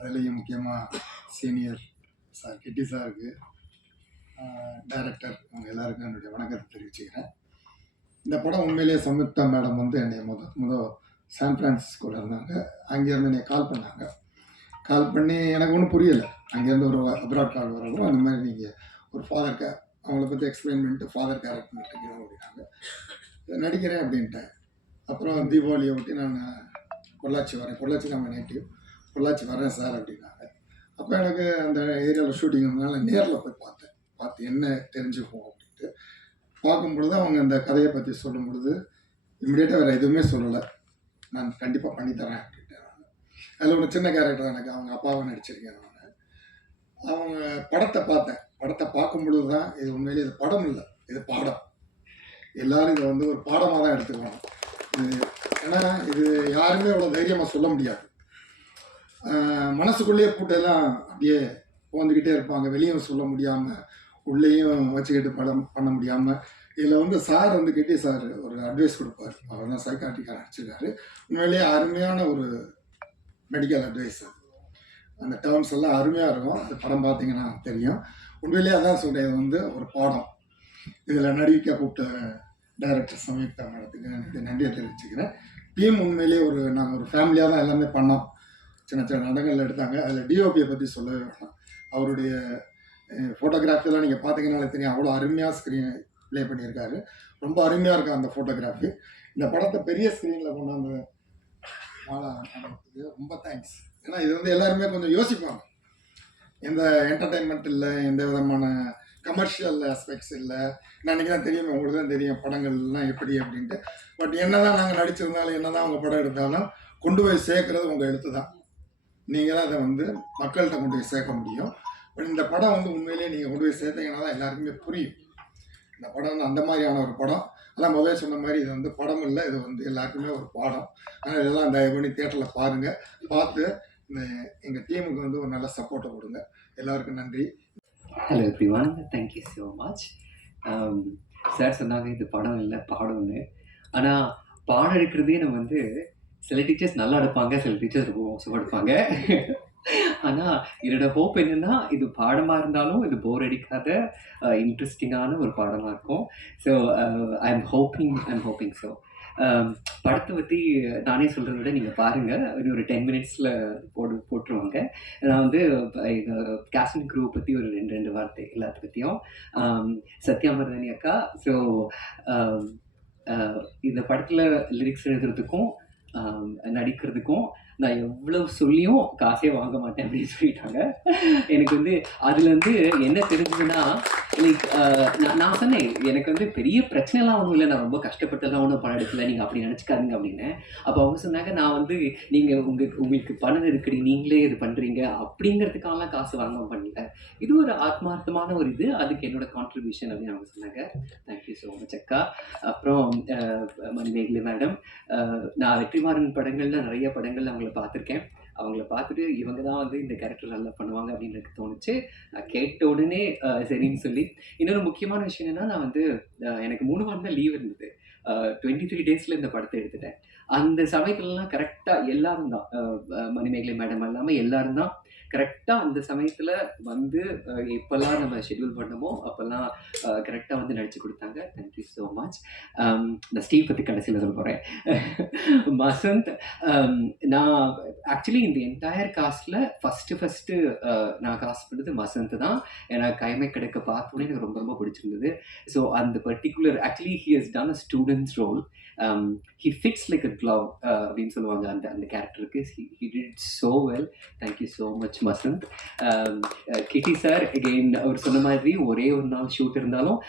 அதுலேயும் முக்கியமாக senior sir கிட்டி சாருக்கு டைரக்டர் அவங்க எல்லாருக்கும் என்னுடைய வணக்கத்தை தெரிவிச்சுக்கிறேன். இந்த படம் உண்மையிலேயே சம்யுக்தா மேடம் வந்து என்னை முத முத சான் ஃப்ரான்சிஸ்கோவில் இருந்தாங்க. அங்கேருந்து என்னை கால் பண்ணாங்க. கால் பண்ணி எனக்கு ஒன்றும் புரியலை. அங்கேருந்து ஒரு அப்ராட் கால் வரவும் அந்த மாதிரி நீங்கள் ஒரு ஃபாதர் கே அவங்கள பற்றி எக்ஸ்பிளைன் பண்ணிட்டு ஃபாதர் கேரக்டர் நடிக்கிறோம் அப்படின்னாங்க. நடிக்கிறேன் அப்படின்ட்டேன். அப்புறம் தீபாவளியை ஒட்டி நான் பொள்ளாச்சி வரேன் பொள்ளாச்சி நம்ம நேட்டிவ் பொள்ளாச்சி வரேன் சார் அப்படின்னாங்க. அப்போ எனக்கு அந்த ஏரியாவில் ஷூட்டிங் இருந்தனால நேரில் போய் பார்த்தேன். பார்த்து என்ன தெரிஞ்சுக்குவோம் அப்படின்ட்டு. பார்க்கும் பொழுது அவங்க அந்த கதையை பற்றி சொல்லும் பொழுது இம்மிடியேட்டாக வேறு எதுவுமே சொல்லலை. நான் கண்டிப்பாக பண்ணித்தரேன் அப்படின்ட்டு அதில் ஒரு சின்ன கேரக்டர் எனக்கு அவங்க அப்பாவை நடிச்சிருக்கேன் நான். அவங்க படத்தை பார்த்தேன். படத்தை பார்க்கும் பொழுது தான் இது உண்மையிலே இது படம் இல்லை இது பாடம். எல்லாரும் இதை வந்து ஒரு பாடமாக தான் எடுத்துக்கணும். இது ஏன்னா இது யாருமே அவ்வளோ தைரியமாக சொல்ல முடியாது. மனசுக்குள்ளேயே பூட்டெல்லாம் அப்படியே போந்துக்கிட்டே இருப்பாங்க. வெளியும் சொல்ல முடியாமல் உள்ளேயும் வச்சுக்கிட்டு படம் பண்ண முடியாமல் இதில் வந்து சார் வந்து கிட்டி சார் ஒரு அட்வைஸ் கொடுப்பார். அவர் தான் சைக்காட்டிக்காக நடிச்சிருக்காரு. உண்மையிலேயே அருமையான ஒரு மெடிக்கல் அட்வைஸ் அந்த டேர்ம்ஸ் எல்லாம் அருமையாக இருக்கும். அது படம் பார்த்தீங்கன்னா தெரியும். உண்மையிலேயே அதான் சொல்கிறேன் இது வந்து ஒரு பாடம். இதில் நடிக்க கூப்பிட்ட டைரக்டர் சம்யுக்தா மேடத்துக்கு நன்றியை தெரிவிச்சுக்கிறேன். டீம் உண்மையிலேயே ஒரு நாங்கள் ஒரு ஃபேமிலியாக தான் எல்லாமே பண்ணோம். சின்ன சின்ன நடங்கள் எடுத்தாங்க. அதில் டிஓபியை பற்றி சொல்லவே வேணாம் அவருடைய ஃபோட்டோகிராஃபியெல்லாம் நீங்கள் பார்த்தீங்கன்னாலே தெரியும். அவ்வளோ அருமையாக ஸ்க்ரீன் ப்ளே பண்ணியிருக்காரு. ரொம்ப அருமையாக இருக்கும் அந்த ஃபோட்டோகிராஃபி இந்த படத்தை பெரிய ஸ்க்ரீனில் கொண்டாந்து ரொம்ப தேங்க்ஸ் ஏன்னா இது வந்து எல்லாருமே கொஞ்சம் யோசிப்பாங்க. எந்த என்டர்டைன்மெண்ட் இல்லை எந்த விதமான கமர்ஷியல் ஆஸ்பெக்ட்ஸ் இல்லை. நான் அன்றைக்கி தான் தெரியும் உங்களுக்கு தான் தெரியும் படங்கள்லாம் எப்படி அப்படின்ட்டு. பட் என்ன தான் நாங்கள் நடிச்சிருந்தாலும் என்ன தான் உங்கள் படம் எடுத்தாலும் கொண்டு போய் சேர்க்குறது உங்கள் எழுத்து தான் நீங்களாம் அதை வந்து மக்கள்கிட்ட கொண்டு போய் சேர்க்க முடியும். பட் இந்த படம் வந்து உண்மையிலேயே நீங்கள் கொண்டு போய் சேர்த்தீங்கன்னா தான் எல்லாருக்குமே புரியும். இந்த படம் வந்து அந்த மாதிரியான ஒரு படம். அதான் முதல்ல சொன்ன மாதிரி இது வந்து படம் இல்லை இது வந்து எல்லாருக்குமே ஒரு பாடம். ஆனால் இதெல்லாம் தயவு பண்ணி தேட்டரில் பாருங்கள் பார்த்து இந்த எங்கள் டீமுக்கு வந்து ஒரு நல்ல சப்போர்ட்டை கொடுங்க. எல்லாருக்கும் நன்றி. Hello everyone thank you so much sir சொன்னாங்க இது படம் இல்லை பாடம்னு. ஆனால் பாடம் எடுக்கிறதே நம்ம வந்து சில டீச்சர்ஸ் நல்லா எடுப்பாங்க சில டீச்சர்ஸ் ரொம்ப மோசமாக எடுப்பாங்க. ஆனால் என்னோட ஹோப் என்னென்னா இது பாடமாக இருந்தாலும் இது போர் அடிக்காத இன்ட்ரெஸ்டிங்கான ஒரு பாடமாக இருக்கும். So I am hoping I am hoping so படத்தை பற்றி நானே சொல்கிறத விட நீங்கள் பாருங்கள் இன்னும் ஒரு டென் மினிட்ஸில் போடு போட்டுருவாங்க. நான் வந்து கேசன் குரூ பற்றி ஒரு ரெண்டு ரெண்டு வார்த்தை எல்லாத்த பற்றியும் சத்யாமர்தனி அக்கா. ஸோ இந்த படத்தில் லிரிக்ஸ் எழுதுறதுக்கும் நடிக்கிறதுக்கும் நான் எவ்வளவு சொல்லியும் காசே வாங்க மாட்டேன் அப்படின்னு சொல்லிட்டாங்க. எனக்கு வந்து அதுல வந்து என்ன தெரிஞ்சதுன்னா லைக் நான் சொன்னேன் எனக்கு வந்து பெரிய பிரச்சனைலாம் ஒன்றும் இல்லை நான் ரொம்ப கஷ்டப்பட்டுலாம் ஒன்றும் பணம் எடுக்கல நீங்கள் அப்படி நினச்சிக்காதீங்க அப்படின்னு. அப்போ அவங்க சொன்னாங்க நான் வந்து நீங்கள் உங்களுக்கு உங்களுக்கு பணம் இருக்குடி நீங்களே இது பண்ணுறீங்க அப்படிங்கிறதுக்காகலாம் காசு வாங்க பண்ணல இது ஒரு ஆத்மார்த்தமான ஒரு இது அதுக்கு என்னோட கான்ட்ரிபியூஷன் அப்படின்னு அவங்க சொன்னாங்க. தேங்க்யூ ஸோ மச் அக்கா. அப்புறம் அஹ், மணிமேகலை மேடம் நான் வெற்றிமாறன் படங்களில் நிறைய படங்கள் அவங்கள பார்த்துருக்கேன். அவங்கள பார்த்துட்டு இவங்க தான் வந்து இந்த கேரக்டர் நல்லா பண்ணுவாங்க அப்படின்னு எனக்கு தோணுச்சு. நான் கேட்ட உடனே சரின்னு சொல்லி. இன்னொரு முக்கியமான விஷயம் என்னென்னா நான் வந்து எனக்கு மூணு வாரம் தான் லீவ் இருந்தது. டுவெண்ட்டி த்ரீ டேஸில் இந்த படத்தை எடுத்துட்டேன். அந்த சமயத்துலலாம் கரெக்டாக எல்லாரும் தான். மணிமேகலை மேடம் இல்லாமல் எல்லாரும் தான் கரெக்டாக அந்த சமயத்தில் வந்து எப்போல்லாம் நம்ம ஷெட்யூல் பண்ணமோ அப்போல்லாம் கரெக்டாக வந்து நடிச்சு கொடுத்தாங்க. தேங்க்யூ ஸோ மச் நான் ஸ்டீவ் பற்றி கடைசியில் சொல்ல போகிறேன் வசந்த் um, நான் ஆக்சுவலி இந்த என்டையர் காஸ்டில் ஃபஸ்ட்டு ஃபஸ்ட்டு நான் காஸ்ட் பண்ணது வசந்த் தான். ஏன்னா கைமை கிடைக்க பார்த்தோன்னே எனக்கு ரொம்ப ரொம்ப பிடிச்சிருந்தது. ஸோ அந்த particular actually he has done a students role he fits like a glove அப்படின்னு சொல்லுவாங்க அந்த அந்த கேரக்டருக்கு he did so well thank you so much Vasanth. Kitty sir again அவர் சொன்ன மாதிரி ஒரே ஒரு நாள் ஷூட் இருந்தாலும்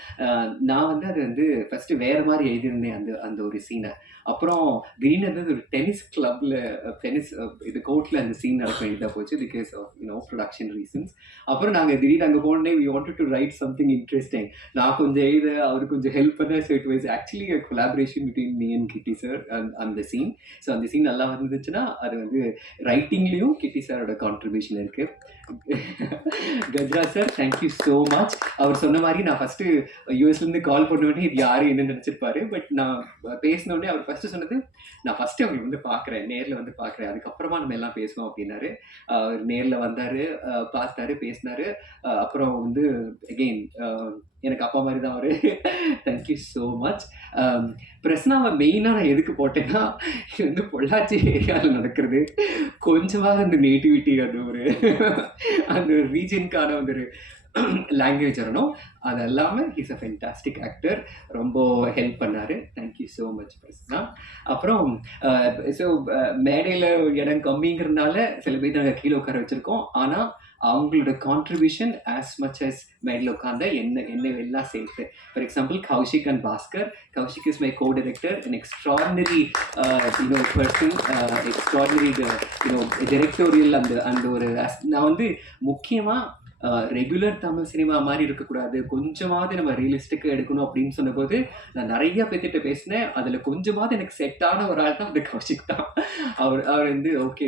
நான் வந்து அது வந்து ஃபஸ்ட்டு வேறு மாதிரி எழுதியிருந்தேன் அந்த அந்த ஒரு சீனை அப்புறம் திடீர்னு வந்து ஒரு டென்னிஸ் கிளப்பில் டென்னிஸ் இது கோர்ட்டில் அந்த சீன் நடக்க வேண்டியதாக போச்சு because of you know production reasons அப்புறம் நாங்கள் திடீர்னு அங்கே போனே we want to write something interesting நான் கொஞ்சம் எழுத அவர் கொஞ்சம் ஹெல்ப் பண்ண so it was actually a collaboration between me and Kitty sir அந்த சீன் ஸோ அந்த சீன் நல்லா வந்துச்சுன்னா அது வந்து ரைட்டிங்லேயும் கிட்டி சாரோட கான்ட்ரிபியூஷன் இருக்குது Gajra sir thank you so much அவர் சொன்ன மாதிரி நான் ஃபஸ்ட்டு யூஎஸ்லேருந்து கால் பண்ண உடனே இது யாரு என்ன நினச்சிருப்பாரு. பட் நான் பேசினோடனே அவர் ஃபஸ்ட்டு சொன்னது நான் ஃபஸ்ட்டு அவங்க வந்து பார்க்குறேன் நேரில் வந்து பார்க்குறேன் அதுக்கப்புறமா நம்ம எல்லாம் பேசுவோம் அப்படின்னாரு. அவர் நேரில் வந்தார் பார்த்தாரு பேசினாரு. அப்புறம் வந்து அகெயின் எனக்கு அப்பா மாதிரி தான் அவர். தேங்க்யூ ஸோ மச் பிரஸ்னாவை மெயினாக நான் எதுக்கு போட்டேன்னா இது வந்து பொள்ளாச்சி ஏரியாவில் நடக்கிறது. கொஞ்சமாக அந்த நேட்டிவிட்டி அந்த ஒரு அந்த ரீஜனுக்கான ஒரு லாங்குவேஜ் வரணும் அது இல்லாமல் இஸ் அ ஃபென்டாஸ்டிக் ஆக்டர் ரொம்ப ஹெல்ப் பண்ணார். Thank you so much Prasanna அப்புறம் ஸோ மேடையில் இடம் கம்மிங்கிறதுனால சில பேர் நாங்கள் கீழே உட்கார வச்சுருக்கோம். ஆனால் அவங்களோட கான்ட்ரிபியூஷன் ஆஸ் மச் அஸ் மேடையில் உட்காந்த என்ன என்ன எல்லாம் சேர்த்து. For example Kaushik and Bhaskar. Kaushik is my co director and extraordinary you know person extraordinary you know directorial அந்த அந்த ஒரு நான் வந்து முக்கியமாக ரெகுலர் தமிழ் சினிமா மாதிரி இருக்கக்கூடாது. கொஞ்சமாவது நம்ம ரியலிஸ்டிக்காக எடுக்கணும் அப்படின்னு சொன்னபோது நான் நிறைய பேர்த்திட்ட பேசினேன். அதில் கொஞ்சமாவது எனக்கு செட்டான ஒரு ஆள் தான் அந்த கௌஷிக் தான். அவர் அவர் வந்து ஓகே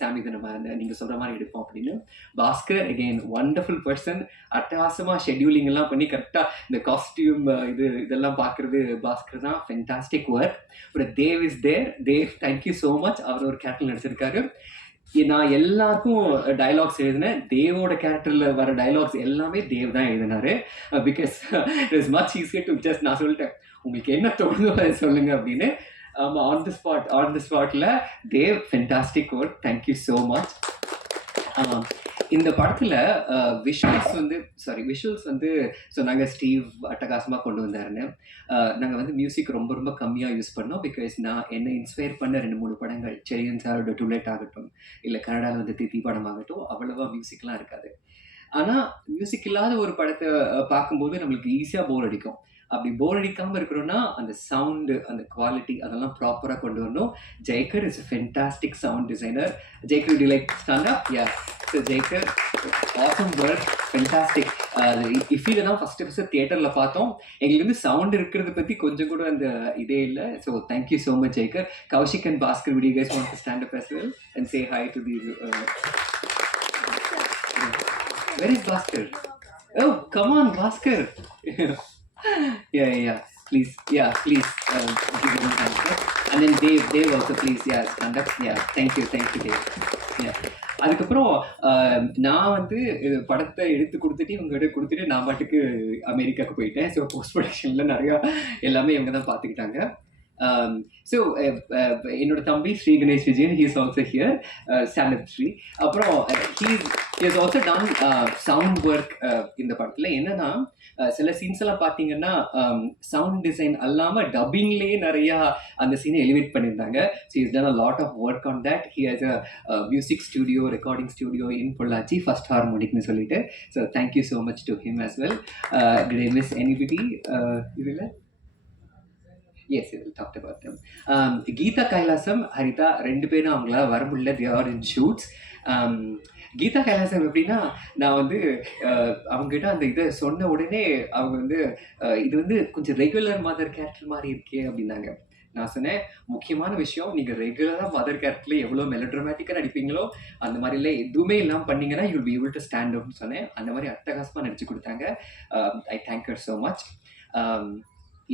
சாமி இதை நம்ம நீங்கள் சொல்கிற மாதிரி எடுப்போம் அப்படின்னு. பாஸ்கர் அகெயின் ஒண்டர்ஃபுல் பர்சன் அட்டகாசமாக ஷெட்யூலிங் எல்லாம் பண்ணி கரெக்டாக இந்த காஸ்டியூம் இது இதெல்லாம் பார்க்குறது பாஸ்கர் தான். ஃபென்டாஸ்டிக் ஒர்க் ஒரு Dev is there Dev thank you so much அவர் ஒரு கேரக்டர் நடிச்சிருக்காரு. நான் எல்லாருக்கும் டயலாக்ஸ் எழுதினேன். தேவோட கேரக்டரில் வர டயலாக்ஸ் எல்லாமே தேவ் தான் எழுதினாரு. Because is much easier to just நான் சொல்லிட்டேன். உங்களுக்கு என்ன தோணுதோ அதை சொல்லுங்க அப்படின்னு. ஆமாம் on the spot on the ஸ்பாட்டில் Dev fantastic work thank you so much இந்த படத்தில் விஷுவல்ஸ் வந்து சாரி விஷுவல்ஸ் வந்து ஸோ நாங்கள் ஸ்டீவ் அட்டகாசமாக கொண்டு வந்தாருன்னு. நாங்கள் வந்து மியூசிக் ரொம்ப ரொம்ப கம்மியாக யூஸ் பண்ணோம் பிகாஸ் நான் என்னை இன்ஸ்பயர் பண்ண ரெண்டு மூணு படங்கள் செரியன் சாரோட டுலேட் ஆகட்டும் இல்லை கனடாவில் வந்து தித்தி படம் ஆகட்டும் அவ்வளோவா மியூசிக்லாம் இருக்காது. ஆனால் மியூசிக் இல்லாத ஒரு படத்தை பார்க்கும்போது நம்மளுக்கு ஈஸியாக போர் அடிக்கும். அப்படி போர் அடிக்காமல் இருக்கிறோன்னா அந்த சவுண்டு அந்த குவாலிட்டி அதெல்லாம் ப்ராப்பராக கொண்டு வரணும். Jaikar is fantastic sound designer Jaikar D like stand yeah so Jaikar awesome work fantastic இஃபில தான் ஃபர்ஸ்ட் ஃபர்ஸ்ட் தியேட்டரில் பார்த்தோம். எங்களுக்கு வந்து சவுண்ட் இருக்கிறத பற்றி கொஞ்சம் கூட அந்த இதே இல்லை. So thank you so much Jaikar Kaushik and Bhaskar விடிய guys want to stand up as well and say hi to the uh, where is Bhaskar? Oh, come யா Bhaskar. Uh, and then Dev Dev also please யாஸ் conduct yeah thank you thank you Dev Dave. அதுக்கப்புறம் நான் வந்து படத்தை எடுத்து கொடுத்துட்டு இவங்ககிட்ட கொடுத்துட்டு நான் பாட்டுக்கு அமெரிக்காவுக்கு போயிட்டேன். ஸோ போஸ்ட் ப்ரொடக்ஷனில் நிறையா எல்லாமே இவங்க தான் பார்த்துக்கிட்டாங்க ஸோ என்னோட தம்பி Sri Ganesh Vijayan he's also here சேலப் Sri அப்புறம் he's is also done sound work இந்த படத்தில். என்னன்னா சில சீன்ஸ் எல்லாம் பார்த்தீங்கன்னா சவுண்ட் டிசைன் அல்லாமல் டப்பிங்லேயே நிறையா அந்த சீனை எலிவேட் பண்ணியிருந்தாங்க. So is done a lot of work on that he has a music studio recording studio in Pollachi first ஹார்மோனிக்னு சொல்லிட்டு. So thank you so much to him as well miss did இதில்? Yes இதில் talked about them Geetha Kailasam Haritha ரெண்டு பேரும் அவங்களால வர முடியல they are in shoots Geetha Kailasam எப்படின்னா நான் வந்து uh, அவங்ககிட்ட அந்த இதை சொன்ன உடனே அவங்க வந்து uh, இது வந்து கொஞ்சம் ரெகுலர் மதர் கேரக்டர் மாதிரி இருக்கே அப்படின்னாங்க. நான் சொன்னேன் முக்கியமான விஷயம் நீங்கள் ரெகுலராக மதர் கேரக்டர்ல எவ்வளோ மெலட்ரமேட்டிக்காக நடிப்பீங்களோ அந்த மாதிரிலாம் எதுவுமே இல்லாமல் பண்ணீங்கன்னா you be able to stand அப்னு சொன்னேன். அந்த மாதிரி அட்டகாசமாக நடிச்சு கொடுத்தாங்க. I thank you so much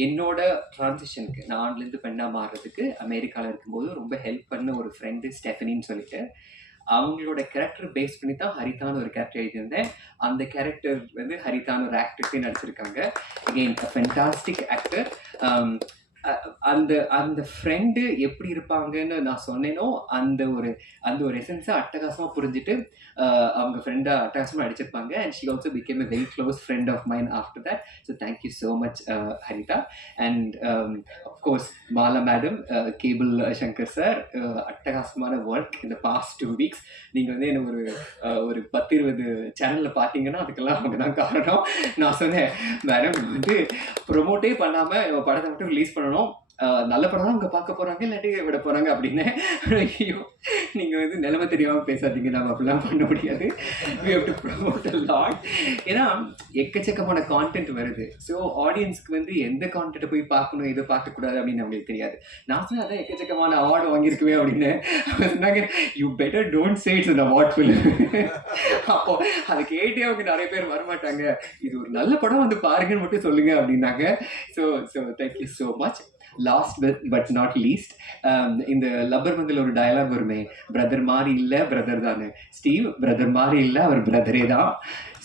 என்னோட ட்ரான்சிஷனுக்கு நான் ஆண்லேருந்து பெண்ணாக மாறுறதுக்கு அமெரிக்காவில் இருக்கும்போது ரொம்ப ஹெல்ப் பண்ண ஒரு ஃப்ரெண்டு ஸ்டெஃபனின்னு சொல்லிட்டு அவங்களோட கேரக்டர் பேஸ் பண்ணி தான் ஹரிதான் ஒரு கேரக்டர் எழுதியிருந்தேன். அந்த கேரக்டர் வந்து ஹரிதான் ஒரு ஆக்டர்ஸே நடிச்சிருக்காங்க. அகெயின் ஃபென்டாஸ்டிக் ஆக்டர் அந்த அந்த ஃப்ரெண்டு எப்படி இருப்பாங்கன்னு நான் சொன்னேனோ அந்த ஒரு அந்த ஒரு எசன்ஸை அட்டகாசமாக புரிஞ்சுட்டு அவங்க ஃப்ரெண்டாக அட்டகாசமாக அடிச்சிருப்பாங்க. And she also became a very close friend of mind after that so thank you so much Haritha. And of course Mala madam Cable Sankar sir அட்டகாசமான ஒர்க் இந்த பாஸ்ட் டூ வீக்ஸ் நீங்கள் வந்து என்ன ஒரு ஒரு பத்து இருபது சேனலில் பார்த்தீங்கன்னா அதுக்கெல்லாம் அவங்க தான் காரணம். நான் சொன்னேன் மேடம் வந்து ப்ரொமோட்டே பண்ணாமல் படத்தை மட்டும் ரிலீஸ் பண்ணணும். ஆஹ் நல்ல படம் தான் அவங்க பார்க்க போறாங்க இல்லாட்டி விட போறாங்க அப்படின்னு. ஐயோ. நீங்கள் வந்து நிலைமை தெரியாமல் பேசாதீங்க. நம்ம அப்படிலாம் பண்ண முடியாது. We have to promote a lot ஏன்னா எக்கச்சக்கமான கான்டென்ட் வருது. ஸோ ஆடியன்ஸ்க்கு வந்து எந்த கான்டென்ட்டை போய் பார்க்கணும் எதை பார்க்கக்கூடாது அப்படின்னு அவங்களுக்கு தெரியாது. நான் சொன்னேன் அதான் எக்கச்சக்கமான அவார்டு வாங்கியிருக்குவே அப்படின்னு. சொன்னாங்க you better don't say it's அந்த அவார்ட் ஃபில் அப்போ அதை கேட்டே அவங்க நிறைய பேர் வரமாட்டாங்க. இது ஒரு நல்ல படம் வந்து பாருங்கன்னு மட்டும் சொல்லுங்க அப்படின்னாங்க. So so thank you so much last but not least இந்த லப்பர் மந்தில் ஒரு டயலாக் வருமே. பிரதர் மாதிரி இல்லை பிரதர் தானே. ஸ்டீவ் பிரதர் மாதிரி இல்லை அவர் பிரதரே தான்.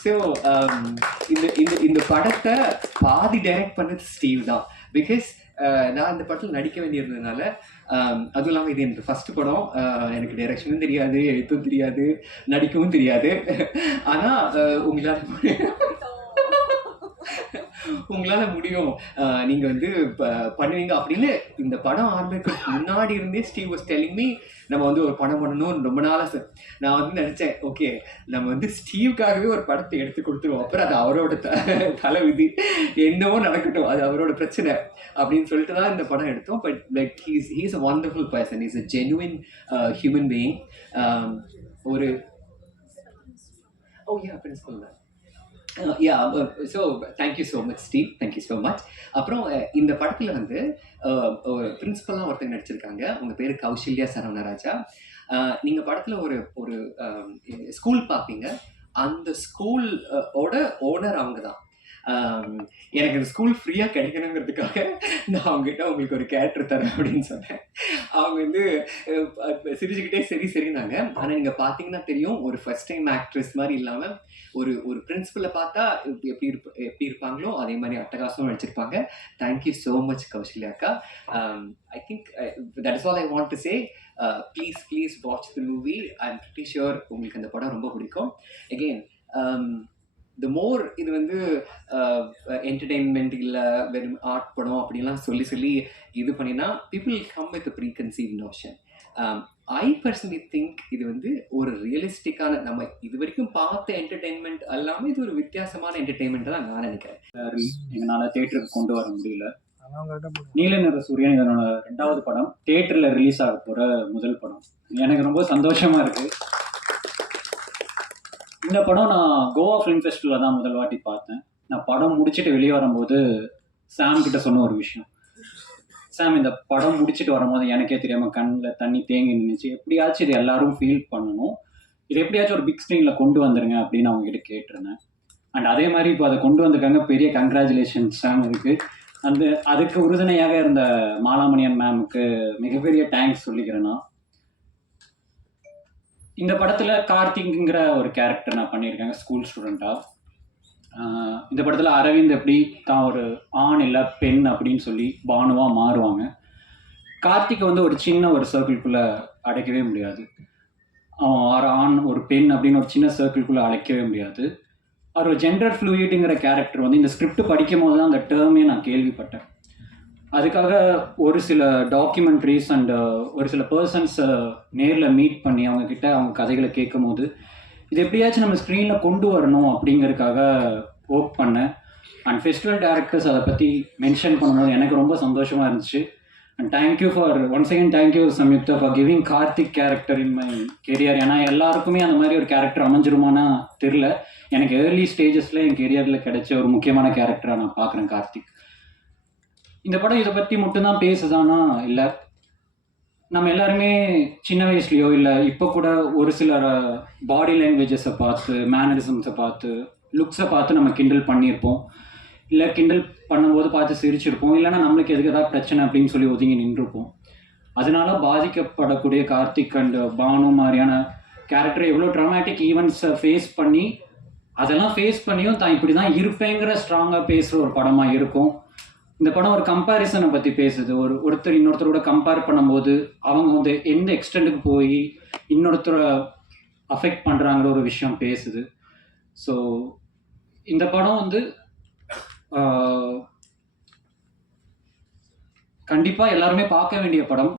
ஸோ um, இந்த இந்த இந்த படத்தை பாதி டைரக்ட் பண்ணது ஸ்டீவ் தான். பிகாஸ் uh, நான் இந்த படத்தில் நடிக்க வேண்டியிருந்ததுனால um, அதுவும் இல்லாமல் இது எனக்கு ஃபஸ்ட்டு படம். Uh, எனக்கு டைரக்ஷனும் தெரியாது எழுத்தும் தெரியாது நடிக்கவும் தெரியாது. ஆனால் uh, உங்களால் உங்களால முடியும். நீங்க வந்து ப- பண்ணுவீங்க அப்படின்னு இந்த படம் ஆரம்பிக்கிறதுக்கு முன்னாடி இருந்தே ஸ்டீவ் வாஸ் டெல்லிங் மீ நம்ம வந்து ஒரு படம் பண்ணணும்னு ரொம்ப நாளா சார். நான் வந்து நினைச்சேன் ஓகே நம்ம வந்து ஸ்டீவ்காகவே ஒரு படத்தை எடுத்து கொடுத்துருவோம். அப்புறம் அது அவரோட த- தலைவிதி. என்னவோ நடக்கட்டும் அது அவரோட பிரச்சனை அப்படின்னு சொல்லிட்டு தான் இந்த படம் எடுத்தோம். But like he's he's a wonderful person is a genuine human being ஒரு ஓ yeah principal yeah so thank you so much Steve thank you so much அப்புறம் uh, இந்த படத்தில் வந்து uh, பிரின்ஸிபலாக ஒருத்தங்க நடிச்சிருக்காங்க. உங்கள் பேர் கௌசல்யா சரவணராஜா. Uh, நீங்கள் படத்தில் ஒரு ஒரு um, ஸ்கூல் பார்ப்பீங்க அந்த ஸ்கூல் ஓட ஓனர் அவங்க தான் எனக்கு இந்த ஸ்கூல் ஃப்ரீயாக கிடைக்கணுங்கிறதுக்காக நான் அவங்ககிட்ட உங்களுக்கு ஒரு கேரக்டர் தரேன் அப்படின்னு சொன்னேன். அவங்க வந்து சிரிச்சுக்கிட்டே சரி சரினாங்க ஆனால் நீங்கள் பார்த்தீங்கன்னா தெரியும் ஒரு ஃபர்ஸ்ட் டைம் ஆக்ட்ரஸ் மாதிரி இல்லாமல் ஒரு ஒரு பிரின்சிபலை பார்த்தா எப்படி எப்படி இருப்ப எப்படி இருப்பாங்களோ அதே மாதிரி அட்டகாசம் நடிச்சிருப்பாங்க. Thank you so much கௌசல்யாக்கா I think that is all I want to say please please watch the movie I am pretty sure உங்களுக்கு அந்த படம் ரொம்ப பிடிக்கும். அகெயின் த மோர் இது வந்து என்டர்டெயின்மெண்ட் இல்லை வெறும் ஆர்ட் படம் அப்படிலாம் சொல்லி சொல்லி இது பண்ணினா people come with preconceive notion I personally think இது வந்து ஒரு ரியலிஸ்டிக்கான நம்ம இது வரைக்கும் பார்த்த என்டர்டெயின்மெண்ட் எல்லாமே இது ஒரு வித்தியாசமான என்டர்டெயின்மெண்ட் தான் நான் நினைக்கிறேன். எங்களால தேட்டருக்கு கொண்டு வர முடியல. நீல நிற சூரியன் இதனோட ரெண்டாவது படம் தேட்டர்ல ரிலீஸ் ஆக போற முதல் படம். எனக்கு ரொம்ப சந்தோஷமா இருக்கு. இந்த படம் நான் கோவா ஃபிலிம் ஃபெஸ்டிவலில் தான் முதல் வாட்டி பார்த்தேன். நான் படம் முடிச்சுட்டு வெளியே வரும்போது சாம் கிட்ட சொன்ன ஒரு விஷயம். சாம் இந்த படம் முடிச்சுட்டு வரும்போது எனக்கே தெரியாமல் கண்ணில் தண்ணி தேங்கி நின்றுச்சு எப்படியாச்சும் இது எல்லாரும் ஃபீல் பண்ணணும். இது எப்படியாச்சும் ஒரு பிக் ஸ்க்ரீனில் கொண்டு வந்துருங்க அப்படின்னு அவங்க கிட்ட கேட்டிருந்தேன். அண்ட் அதே மாதிரி இப்போ அதை கொண்டு வந்திருக்காங்க. பெரிய கங்க்ராச்சுலேஷன்ஸ் சாம் இருக்குது அந்த அதுக்கு உறுதுணையாக இருந்த மாலாமணியன் மேமுக்கு மிகப்பெரிய தேங்க்ஸ் சொல்லிக்கிறேன்னா இந்த படத்தில் கார்த்திக்ங்கிற ஒரு கேரக்டர் நான் பண்ணியிருக்கேன் ஸ்கூல் ஸ்டூடெண்ட்டாக இந்த படத்தில் அரவிந்த் எப்படி தான் ஒரு ஆண் இல்லை பெண் அப்படின்னு சொல்லி பானுவாக மாறுவாங்க. கார்த்திக் வந்து ஒரு சின்ன ஒரு சர்க்கிள்குள்ளே அடைக்கவே முடியாது. அவன் ஒரு ஆண் ஒரு பெண் அப்படின்னு ஒரு சின்ன சர்க்கிள்குள்ளே அழைக்கவே முடியாது. அவர் ஜெண்டர் ஃப்ளூயிட்டுங்கிற கேரக்டர் வந்து இந்த ஸ்கிரிப்ட் படிக்கும் போது தான் அந்த டேர்மே நான் கேள்விப்பட்டேன். அதுக்காக ஒரு சில டாக்குமெண்ட்ரிஸ் அண்ட் uh, ஒரு சில பர்சன்ஸை நேரில் மீட் பண்ணி அவங்க கிட்ட அவங்க கதைகளை கேட்கும் போது இது எப்படியாச்சும் நம்ம ஸ்க்ரீனில் கொண்டு வரணும் அப்படிங்கிறதுக்காக ஒர்க் பண்ணேன். அண்ட் ஃபெஸ்டிவல் டேரக்டர்ஸ் அதை பற்றி மென்ஷன் பண்ணணும் எனக்கு ரொம்ப சந்தோஷமாக இருந்துச்சு. And thank you for one second thank you Samyuktha for giving Karthik character in my career ஏன்னா எல்லாருக்குமே அந்த மாதிரி ஒரு கேரக்டர் அமைஞ்சிருமானா தெரில எனக்கு ஏர்லி ஸ்டேஜஸில் என் கெரியரில் கிடைச்ச ஒரு முக்கியமான கேரக்டராக நான் பார்க்குறேன் கார்த்திக். இந்த படம் இதை பற்றி மட்டும்தான் பேசுதானா? இல்லை நம்ம எல்லாருமே சின்ன வயசுலையோ இல்லை இப்போ கூட ஒரு சில பாடி லாங்குவேஜஸை பார்த்து மேனரிசம்ஸை பார்த்து லுக்ஸை பார்த்து நம்ம கிண்டல் பண்ணியிருப்போம். இல்லை கிண்டல் பண்ணும்போது பார்த்து சிரிச்சிருப்போம். இல்லைனா நம்மளுக்கு எதுக்கு ஏதாவது பிரச்சனை அப்படின்னு சொல்லி ஒதுங்கி நின்றுருப்போம். அதனால பாதிக்கப்படக்கூடிய கார்த்திக் அண்ட் பானு மாதிரியான கேரக்டர் எவ்வளோ ட்ராமேட்டிக் ஈவெண்ட்ஸை ஃபேஸ் பண்ணி அதெல்லாம் ஃபேஸ் பண்ணியும் தான் இப்படி தான் இருப்பேங்கிற ஸ்ட்ராங்காக பேசுகிற ஒரு படமாக இருக்கும். இந்த படம் ஒரு கம்பேரிசனை பற்றி பேசுது. ஒரு ஒருத்தர் இன்னொருத்தரோட கம்பேர் பண்ணும்போது அவங்க வந்து எந்த எக்ஸ்டெண்டுக்கு போய் இன்னொருத்தரை அஃபெக்ட் பண்ணுறாங்கிற ஒரு விஷயம் பேசுது. ஸோ இந்த படம் வந்து கண்டிப்பாக எல்லாருமே பார்க்க வேண்டிய படம்.